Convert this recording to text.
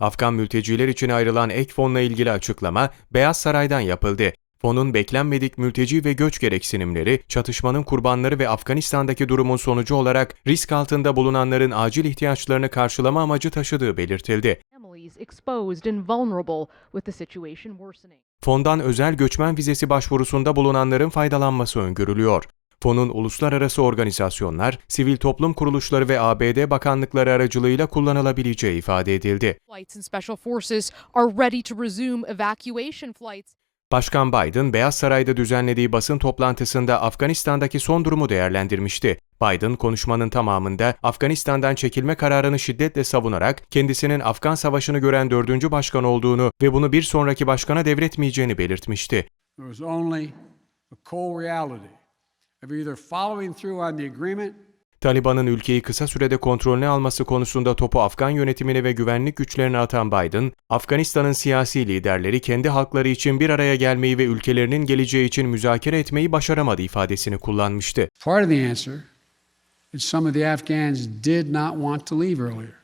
Afgan mülteciler için ayrılan ek fonla ilgili açıklama Beyaz Saray'dan yapıldı. Fonun beklenmedik mülteci ve göç gereksinimleri, çatışmanın kurbanları ve Afganistan'daki durumun sonucu olarak risk altında bulunanların acil ihtiyaçlarını karşılama amacı taşıdığı belirtildi. Fondan özel göçmen vizesi başvurusunda bulunanların faydalanması öngörülüyor. Fonun uluslararası organizasyonlar, sivil toplum kuruluşları ve ABD bakanlıkları aracılığıyla kullanılabileceği ifade edildi. Başkan Biden, Beyaz Saray'da düzenlediği basın toplantısında Afganistan'daki son durumu değerlendirmişti. Biden konuşmanın tamamında Afganistan'dan çekilme kararını şiddetle savunarak kendisinin Afgan Savaşı'nı gören dördüncü başkan olduğunu ve bunu bir sonraki başkana devretmeyeceğini belirtmişti. There was only a cold reality of either following through on the agreement Taliban'ın ülkeyi kısa sürede kontrolüne alması konusunda topu Afgan yönetimine ve güvenlik güçlerine atan Biden, Afganistan'ın siyasi liderleri kendi halkları için bir araya gelmeyi ve ülkelerinin geleceği için müzakere etmeyi başaramadı ifadesini kullanmıştı. Part of the answer is some of the Afghans did not want to leave earlier.